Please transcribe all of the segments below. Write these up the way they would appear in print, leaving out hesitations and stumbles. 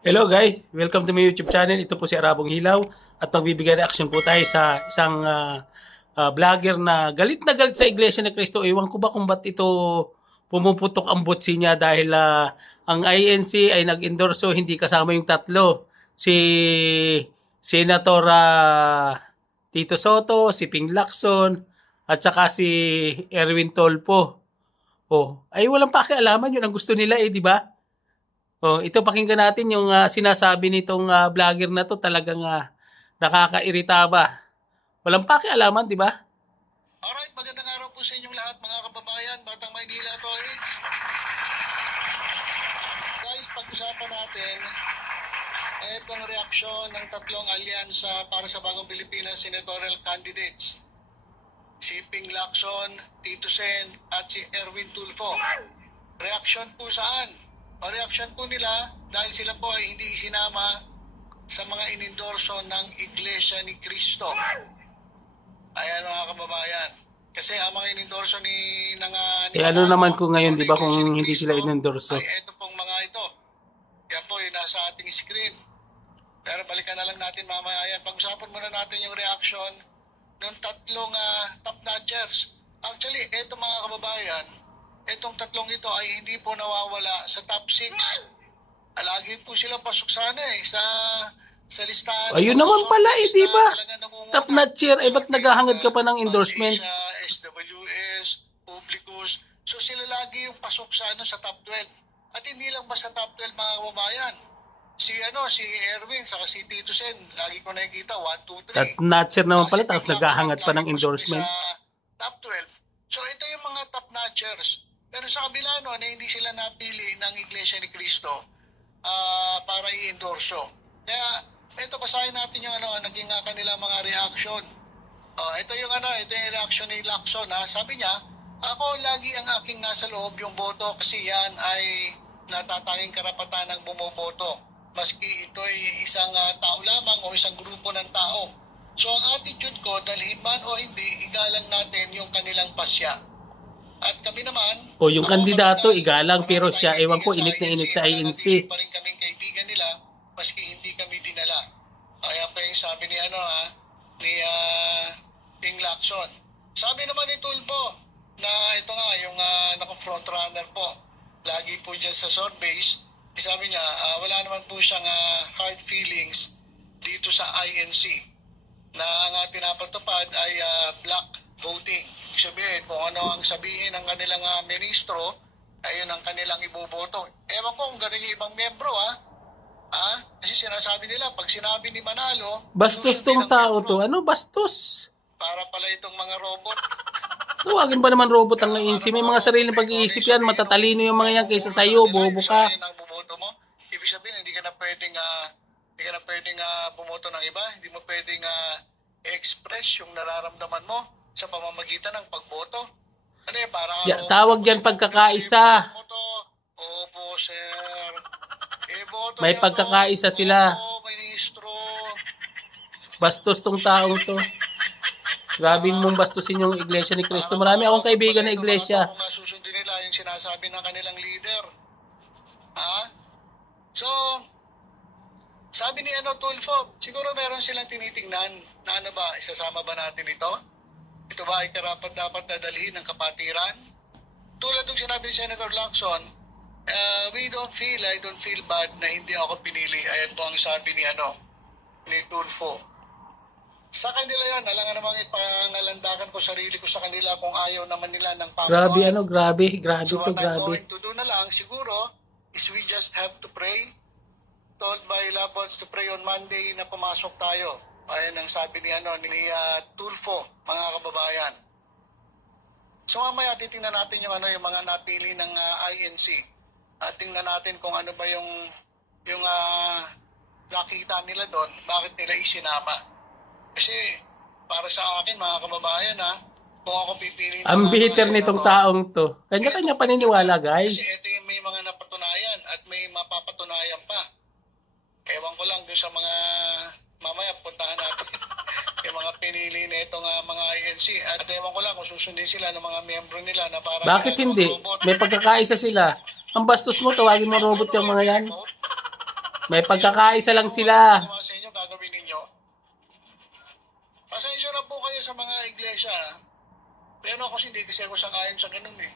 Hello guys, welcome to my YouTube channel. Ito po si Arabong Hilaw at magbibigay reaction po tayo sa isang vlogger na galit sa Iglesia ni Cristo. Ewan ko ba kung ba't ito pumuputok ang butsi niya dahil ang INC ay nag-endorso hindi kasama yung tatlo. Si Senator Tito Soto, si Ping Lacson at saka si Erwin Tolpo. Oh, ay walang pakialaman yun ang gusto nila di ba? Oh, ito pakinggan natin yung sinasabi nitong vlogger na to talagang nakakairita ba. Walang pakialaman, di ba? Alright, magandang araw po sa inyong lahat mga kababayan, Batang Maynila Toilets. Guys, pag-usapan natin itong reaksyon ng tatlong alyansa para sa Bagong Pilipinas senatorial candidates. Si Ping Lacson, Tito Sen, at si Erwin Tulfo. Reaksyon po saan? O reaksyon po nila dahil sila po ay hindi isinama sa mga inendorso ng Iglesia ni Cristo. Ayan mga kababayan. Kasi ang mga inendorso ni ano naman kung ngayon, di ba, kung hindi sila inendorso? Ay ito pong mga ito. Yan po yung nasa ating screen. Pero balikan na lang natin mamaya yan. Pag-usapan muna natin yung reaction ng tatlong top notchers. Actually, ito mga kababayan, itong tatlong ito ay hindi po nawawala sa top 6. Lagi po silang pasok sana sa listahan. Ayun naman pala di ba? Top notcher, ba't naghahangad ka pa ng endorsement? SWS, Publicus. So sila lagi yung pasok sa top 12. At hindi lang ba sa top 12 mga kababayan. Si Erwin saka si Tito Sen, lagi ko nakikita 1 2 3. Top notcher naman pala tapos naghahangad pa ng endorsement. Top 12. So ito yung mga top notchers. Pero sa kabila na hindi sila napili ng Iglesia ni Cristo para i-endorso. Kaya ito basahin natin yung naging kanila mga reaction. Ito yung reaction ni Lacson Sabi niya, ako lagi ang aking nasa loob yung boto kasi yan ay natatanging karapatan ng bumoboto. Maski ito ay isang tao lamang o isang grupo ng tao. So ang attitude ko, dalhin man o hindi, igalang natin yung kanilang pasya. At kami naman, yung kandidato igalang pero siya ewan ko init na init sa INC. Pa rin kaming kaibigan nila maski hindi kami dinala. Ayan pa yung sabi ni Ping Lacson. Sabi naman ni Tulfo na ito nga yung naka-front runner po. Lagi po dyan sa surveys. Sabi niya, wala naman po siyang hard feelings dito sa INC na ang pinapatupad ay black voting. Ibig sabihin, kung ano ang sabihin ng kanilang ministro, ayun ang kanilang iboboto. Ewan ko kung ganun yung ibang membro, kasi sinasabi nila, pag sinabi ni Manalo, bastos tong tao to. Ano bastos? Para pala itong mga robot. Tawagin ba naman robot ang INC? May mga sariling pag-iisip yan. Matatalino yung mga yan kaysa sa'yo. Bobo ka. Ibig sabihin, hindi ka na pwedeng bumoto ng iba. Hindi mo pwedeng express yung nararamdaman mo sa pamamagitan ng pagboto. Ano yan? Para tawag yan pagkakaisa. Opo, sir. May pagkakaisa sila. Ministro. Bastos tong taong to. Grabe mong bastusin yung Iglesia ni Cristo. Marami akong kaibigan na Iglesia. Kung nasusundin nila yung sinasabi ng kanilang leader. So, sabi ni Tulfo, siguro meron silang tinitingnan na isasama ba natin ito? Ito ba ay karapat-dapat na dalhin ng kapatiran? Tulad ng sinabi ni Senator Lacson, I don't feel bad na hindi ako pinili. Ayan po ang sabi ni Tulfo. Sa kanila yan, alangan namang ipangalandakan ko sarili ko sa kanila kung ayaw naman nila ng Panginoon. Grabe So what I'm grabe. going to do na lang siguro is we just have to pray. Told by loved ones to pray on Monday na pumasok tayo. Ayan ang sabi ni Tulfo, mga kababayan. So mamaya titingnan natin yung mga napili ng INC. At tingnan natin kung ano ba yung nakita nila doon, bakit nila isinama. Kasi para sa akin mga kababayan kung ako pipili ang bitter nitong taong to. Kanya-kanya paniniwala guys. Kasi ito yung may mga napatunayan at may mapapatunayan pa. Ewan ko lang doon sa mga mamaya puntahan natin yung mga pinili na itong mga INC. At ewan ko lang kung susundin sila ng mga miyembro nila na para bakit hindi? May pagkakaisa sila. Ang bastos mo, tawagin mo robot yung mga yan. May pagkakaisa lang sila. Kung sa inyo, gagawin ninyo. Pasensya na po kayo sa mga iglesia. Pero ako hindi kasi ako sangayon sa ganun eh.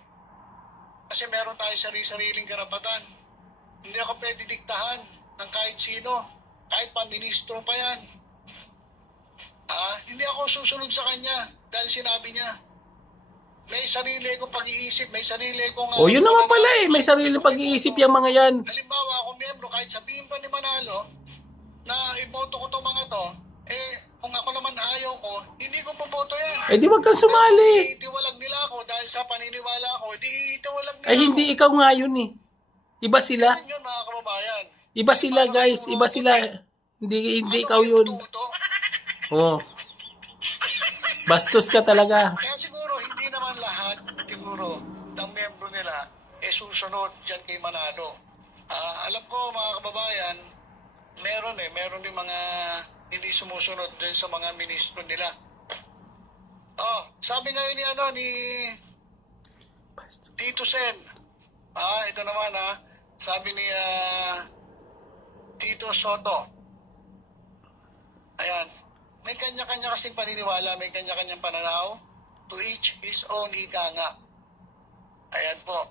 Kasi meron tayo sarili-sariling karapatan. Hindi ako pwede diktahan ng kahit sino. Kahit pa ministro pa yan. Hindi ako susunod sa kanya dahil sinabi niya. May sarili kong pag-iisip, may sarili kong... O yun naman pala eh, may sarili pag-iisip yung mga yan. Halimbawa, ako miyembro, kahit sabihin pa ni Manalo na iboto ko itong mga to, kung ako naman ayaw ko, hindi ko boboto yan. Di wag kang sumali. Itiwalag nila ako dahil sa paniniwala ko, itiwalag nila Hindi ikaw nga yun eh. Iba sila. Ganun yun, mga kababayan. Iba sila guys, iba sila. Hindi ikaw yun. Oh. Bastos ka talaga. Kaya siguro, hindi naman lahat, siguro, ng membro nila, susunod dyan kay Manalo. Alam ko, mga kababayan, meron din mga hindi sumusunod dun sa mga ministro nila. Sabi ngayon ni Tito Sen, ito naman sabi ni Tito Soto, ayan, may kanya-kanya kasing paniniwala, may kanya-kanyang pananaw, to each his own, ika nga. Ayan po.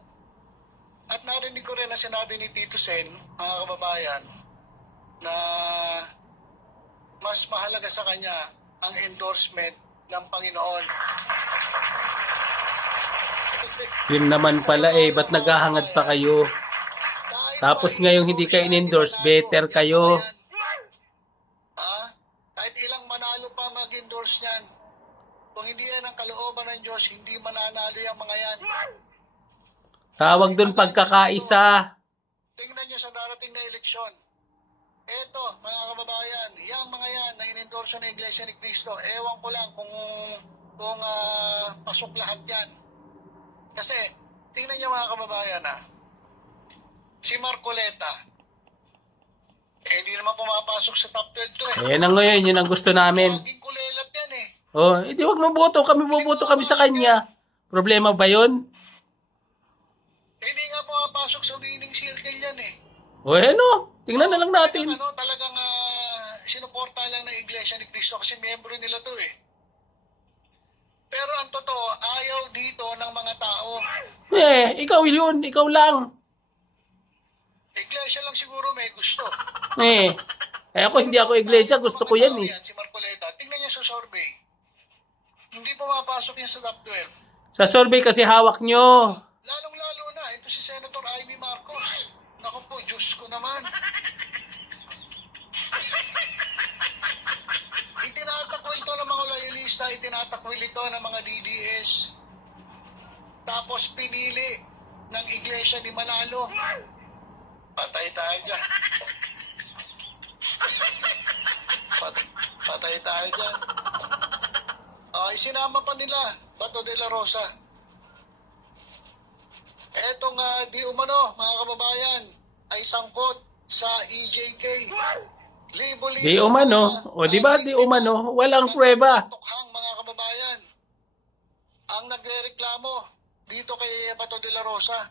At narinig ko rin na sinabi ni Tito Sen, mga kababayan, na mas mahalaga sa kanya ang endorsement ng Panginoon. Yun naman pala ba't naghahangad pa kayo? Tapos ngayong hindi kayo in-endorse, better kayo. Kahit ilang Manalo pa mag-endorse yan, kung hindi yan ang kalooban ng Diyos, hindi mananalo yung mga yan. Tawag dun pagkakaisa. Tingnan nyo sa darating na eleksyon. Eto, mga kababayan, yung mga yan na in-endorse ng Iglesia ni Cristo, ewan ko lang kung pasok lahat yan. Kasi, tingnan nyo mga kababayan si Marcoleta, hindi naman pumapasok sa top 12 to Ayan na ngayon, yun ang gusto namin. Laging kulelat yan hindi wag mo boto, kami boboto kami sa kanya. Problema ba yun? Hindi nga pumapasok sa winning circle yan Tingnan na lang natin. Talagang sinuporta lang ng Iglesia ni Cristo kasi miyembro nila to Pero ang totoo, ayaw dito ng mga tao. Ikaw yun, ikaw lang. Iglesia lang siguro may gusto. Ako hindi ako iglesia, gusto ko yan Si Marcoleta, tingnan niyo sa survey. Hindi pumapasok yan sa top 12. Sa survey kasi hawak nyo. Lalong-lalo na, ito si Senator Amy Marcos. Naku po, Diyos ko naman. Itinatakwil to ng mga loyalista, itinatakwil ito ng mga DDS. Tapos pinili ng Iglesia ni Manalo. Patay tayo dyan. Patay tayo dyan. Isinama pa nila, Bato de la Rosa. Etong di umano, mga kababayan, ay sangkot sa EJK. Libo-libo. Di umano. Di ba di umano? Walang prueba. Tukhang, mga kababayan, ang nagrereklamo dito kay Bato de la Rosa.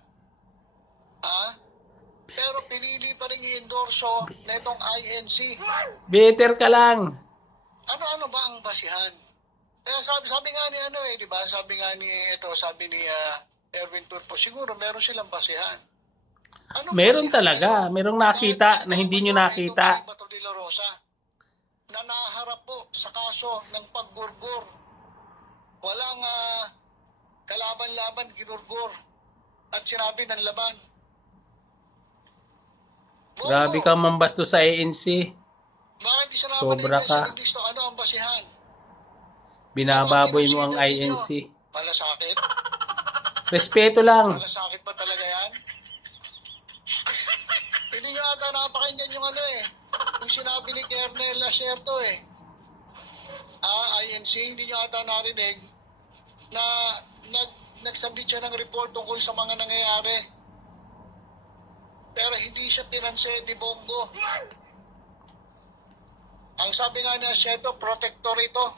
Pero pinili pa rin i-endorso na itong INC. Better ka lang. Ano ba ang basihan? Kaya sabi nga ni di ba? Sabi ni Erwin Turpo, siguro meron silang basihan. Meron talaga. Merong nakita na hindi nyo nakita. Bato de la Rosa na naharap po sa kaso ng paggurgur. Walang kalaban-laban, ginurgur. At sinabi ng laban. Grabe ka mambasto sa ANC. Bakit di sinabi Sobra ng ka. Cristo, ano ang basihan? Binababoy mo ang INC. Malasakit? Respeto lang. Malasakit ba talaga yan? Hindi nyo ata napakinggan yung yung sinabi ni Kernel Lacerto INC, hindi nyo ata narinig na nagsabit siya ng report tungkol sa mga nangyayari. Pero hindi siya pinansin ni Bongo. Ang sabi nga ni Lacerto, protector ito.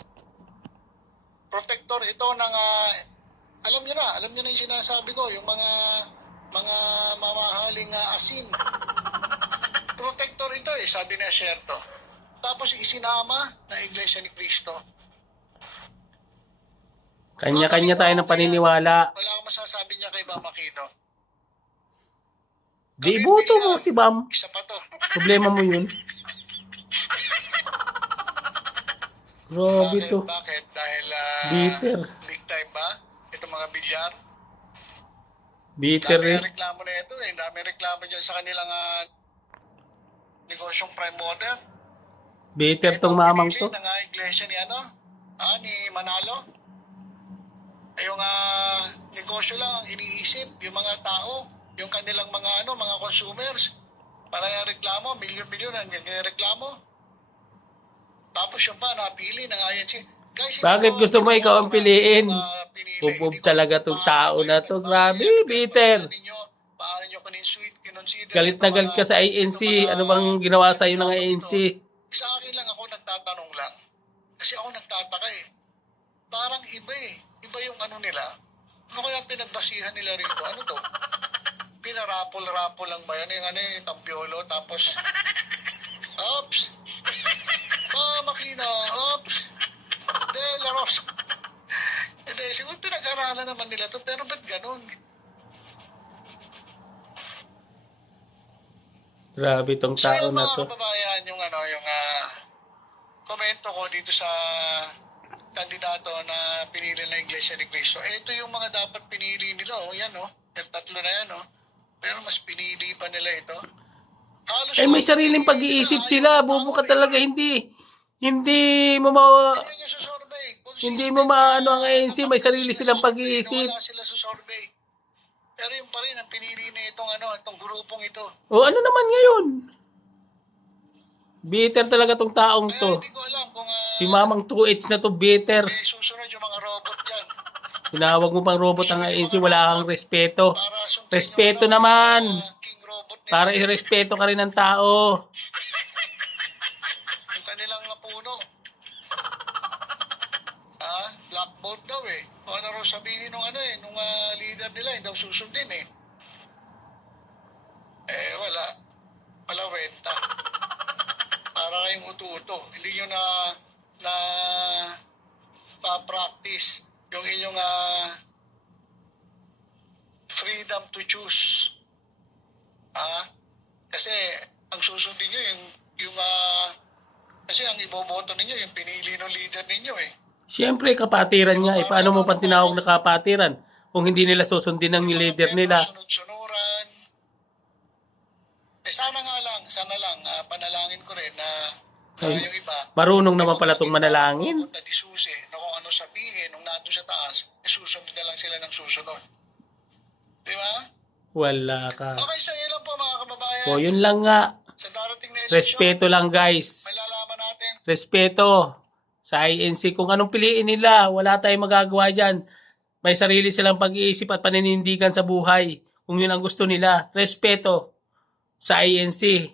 Protector ito ng alam niyo na yung sinasabi ko, yung mga mamahaling asin. protector ito eh, sabi ni Acerto. Tapos isinama na Iglesia ni Cristo. Kanya-kanya tayo ng paniniwala. Wala akong masasabi niya kay Bam Aquino. Di iboto mo si Bam. Isa pa to. Problema mo yun. Grabe to. Bakit? Dahil Bitter. big time ba? Itong mga bilyar? Bitter Dami eh. reklamo na ito eh. Dami reklamo dyan sa kanilang negosyong prime water. Bitter tong mamang to. Ng iglesia ni ni Manalo. Yung negosyo lang ang iniisip, yung mga tao, yung kanilang mga mga consumers. Para yung reklamo, milyon-milyon ang reklamo. Tapos yung pa, napili ng INC. Guys, Bakit gusto mo ikaw ang piliin? Ubog talaga tong tao na to. Grabe, bitter. Galit na galit ka sa INC. Ano bang ginawa sa'yo ng INC? Sa akin lang ako nagtatanong lang. Kasi ako nagtataka eh. Parang iba eh. Iba yung nila. Ano kaya pinagbasihan nila rito? Ano to? Pinarapol-rapol lang ba yan? Yung tampiolo. Tapos, oops. Makina. Oops. De La Rosa. Hindi, siguro pinag-aralan naman nila to. Pero ba't ganun? Grabe tong So tao yung na mga to. kababayan, yung komento ko dito sa kandidato na pinili na Iglesia ni Cristo. Ito yung mga dapat pinili nila. Yan, yung tatlo na yan. Pero mas pinili pa nila ito. Halos Eh may sariling pag-iisip sila. Bobo ka talaga. Hindi mo ma... Hindi mo maano ang ANC. May sarili silang pag-iisip. Wala sila sa survey. Pero yung pa rin ang pinili na itong grupong ito. O ano naman ngayon? Bitter talaga tong taong Kaya to. hindi ko alam kung Si Mamang 2H na to, bitter. susunod yung mga robot dyan. Tinawag mo pang robot ang ANC, wala kang respeto. Para sundin Respeto yung, naman. King Robot nila. Para irespeto ka rin ng tao. Yung kanilang puno. Blackboard daw eh. O ano raw sabihin nung nung leader nila, hindi daw susundin eh. Wala. Wala wenta. Para kayong uto-uto. Hindi nyo na pa-practice yung inyong freedom to choose. Kasi ang susundin nyo yung kasi ang iboboto ninyo yung pinili ng leader ninyo eh. Siyempre, kapatiran nga. Eh, paano mo pa tinawag na kapatiran? Kung hindi nila susundin ang leader nila. Sunod-sunuran. Sana lang, panalangin ko rin na yung iba. Marunong naman pala itong manalangin. Na disusi, na kung ano sabihin, nung nato sa taas, susunod na lang sila ng susunod. Di ba? Wala ka. Okay, so yun lang po mga kababayan. O, yun lang nga. Sa darating na eleksyon, Respeto lang, guys. malalaman natin. Respeto sa INC. Kung anong piliin nila, wala tayong magagawa dyan. May sarili silang pag-iisip at paninindigan sa buhay. Kung yun ang gusto nila. Respeto sa INC.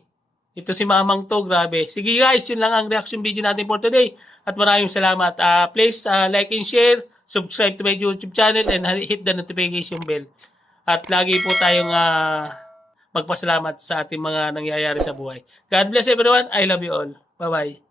Ito si Mamang to, grabe. Sige guys, yun lang ang reaction video natin for today. At maraming salamat. Please like and share, subscribe to my YouTube channel, and hit the notification bell. At lagi po tayong magpasalamat sa ating mga nangyayari sa buhay. God bless everyone. I love you all. Bye-bye.